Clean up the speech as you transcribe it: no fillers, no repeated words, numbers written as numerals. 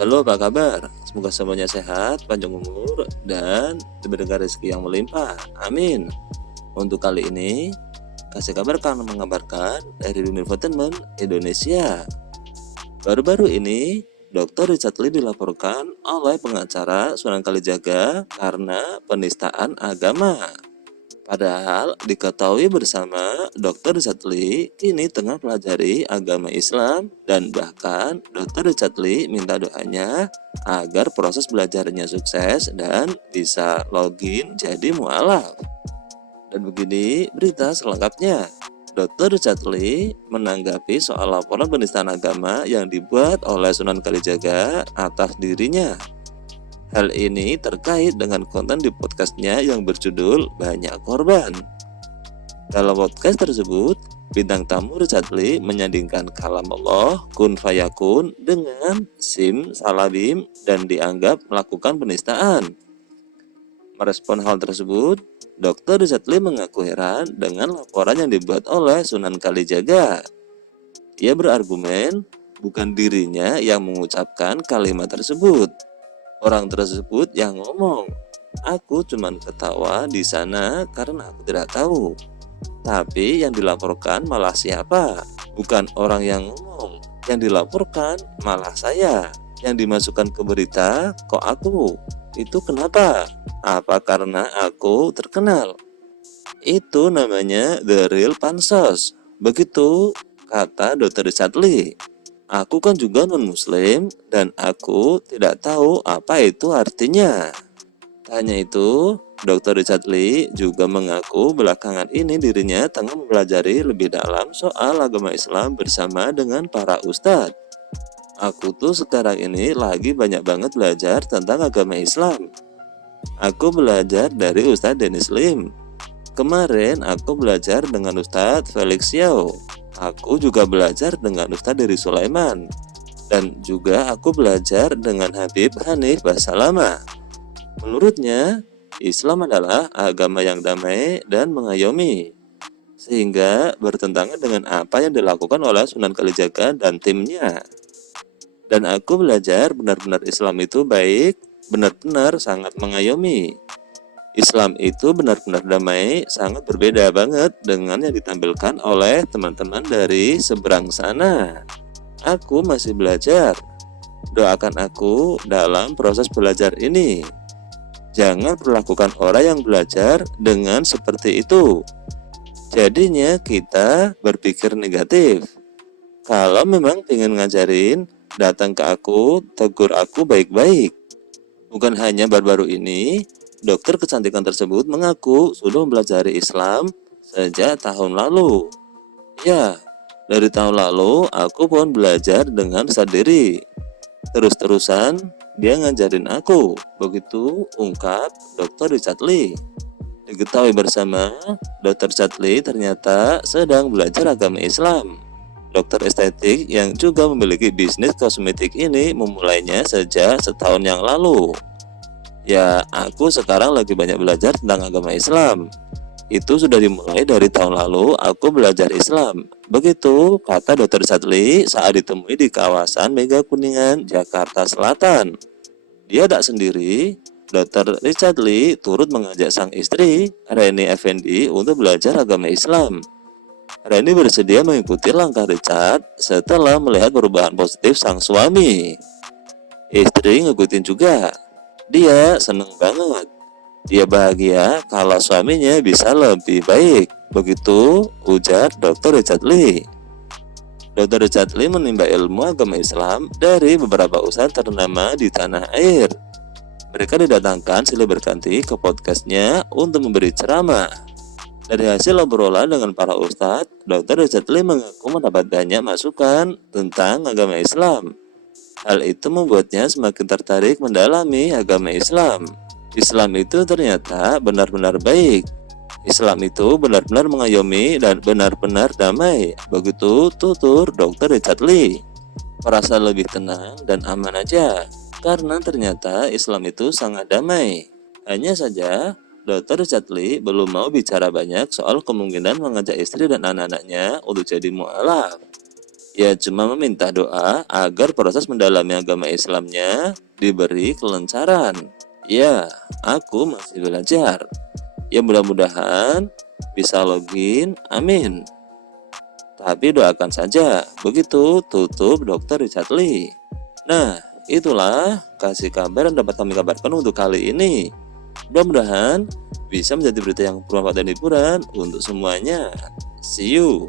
Halo, apa kabar? Semoga semuanya sehat, panjang umur, dan diberikan rezeki yang melimpah. Amin. Untuk kali ini, kasih kabar karena mengabarkan dari dunia entertainment Indonesia. Baru-baru ini, Dr. Richard Lee dilaporkan oleh pengacara Sunan Kalijaga karena penistaan agama. Padahal diketahui bersama Dr. Richard Lee kini tengah pelajari agama Islam dan bahkan Dr. Richard Lee minta doanya agar proses belajarnya sukses dan bisa login jadi mualaf. Dan begini berita selengkapnya. Dr. Richard Lee menanggapi soal laporan penistaan agama yang dibuat oleh Sunan Kalijaga atas dirinya. Hal ini terkait dengan konten di podcastnya yang berjudul Banyak Korban. Dalam podcast tersebut, bintang tamu Richard Lee menyandingkan kalam Allah kun fayakun dengan sim salabim dan dianggap melakukan penistaan. Merespon hal tersebut, Dr. Richard Lee mengaku heran dengan laporan yang dibuat oleh Sunan Kalijaga. Ia berargumen bukan dirinya yang mengucapkan kalimat tersebut. Orang tersebut yang ngomong, aku cuman ketawa di sana karena aku tidak tahu. Tapi yang dilaporkan malah siapa? Bukan orang yang ngomong. Yang dilaporkan malah saya. Yang dimasukkan ke berita kok aku. Itu kenapa? Apa karena aku terkenal? Itu namanya the real pansos. Begitu kata Dr. Richard Lee. Aku kan juga non-muslim dan aku tidak tahu apa itu artinya. Tak hanya itu, Dr. Richard Lee juga mengaku belakangan ini dirinya tengah mempelajari lebih dalam soal agama Islam bersama dengan para ustadz. Aku tuh sekarang ini lagi banyak banget belajar tentang agama Islam. Aku belajar dari Ustadz Dennis Lim. Kemarin aku belajar dengan Ustadz Felix Xiao. Aku juga belajar dengan Ustadz Dery Sulaiman. Dan juga aku belajar dengan Habib Hanif Basalama. Menurutnya, Islam adalah agama yang damai dan mengayomi. Sehingga bertentangan dengan apa yang dilakukan oleh Sunan Kalijaga dan timnya. Dan aku belajar benar-benar Islam itu baik, benar-benar sangat mengayomi. Islam itu benar-benar damai, sangat berbeda banget dengan yang ditampilkan oleh teman-teman dari seberang sana. Aku masih belajar. Doakan aku dalam proses belajar ini. Jangan perlakukan orang yang belajar dengan seperti itu. Jadinya kita berpikir negatif. Kalau memang ingin ngajarin, datang ke aku, tegur aku baik-baik. Bukan hanya baru-baru ini, dokter kecantikan tersebut mengaku sudah mempelajari Islam sejak tahun lalu. Ya, dari tahun lalu aku pun belajar dengan sendiri. Terus-terusan dia ngajarin aku. Begitu ungkap Dr. Richard Lee. Diketahui bersama, Dr. Richard Lee ternyata sedang belajar agama Islam. Dokter estetik yang juga memiliki bisnis kosmetik ini memulainya sejak setahun yang lalu. Ya, aku sekarang lagi banyak belajar tentang agama Islam. Itu sudah dimulai dari tahun lalu aku belajar Islam. Begitu kata Dr. Richard Lee saat ditemui di kawasan Mega Kuningan, Jakarta Selatan. Dia tak sendiri. Dr. Richard Lee turut mengajak sang istri, Reni Effendi, untuk belajar agama Islam. Reni bersedia mengikuti langkah Richard setelah melihat perubahan positif sang suami. Istri ngikutin juga. Dia seneng banget. Dia bahagia kalau suaminya bisa lebih baik. Begitu ujar Dr. Richard Lee. Dr. Richard Lee menimba ilmu agama Islam dari beberapa ustadz ternama di tanah air. Mereka didatangkan silih berganti ke podcastnya untuk memberi ceramah. Dari hasil obrolan dengan para ustadz, Dr. Richard Lee mengaku mendapat banyak masukan tentang agama Islam. Hal itu membuatnya semakin tertarik mendalami agama Islam. Islam itu ternyata benar-benar baik. Islam itu benar-benar mengayomi dan benar-benar damai. Begitu tutur Dr. Richard Lee. Merasa lebih tenang dan aman aja, karena ternyata Islam itu sangat damai. Hanya saja, Dr. Richard Lee belum mau bicara banyak soal kemungkinan mengajak istri dan anak-anaknya untuk jadi mualaf. Ya cuma meminta doa agar proses mendalami agama Islamnya diberi kelancaran. Ya, aku masih belajar. Ya mudah-mudahan bisa login, amin. Tapi doakan saja, begitu tutup Dr. Richard Lee. Nah, itulah kasih kabar yang dapat kami kabarkan untuk kali ini. Mudah-mudahan bisa menjadi berita yang bermanfaat dan hiburan untuk semuanya. See you.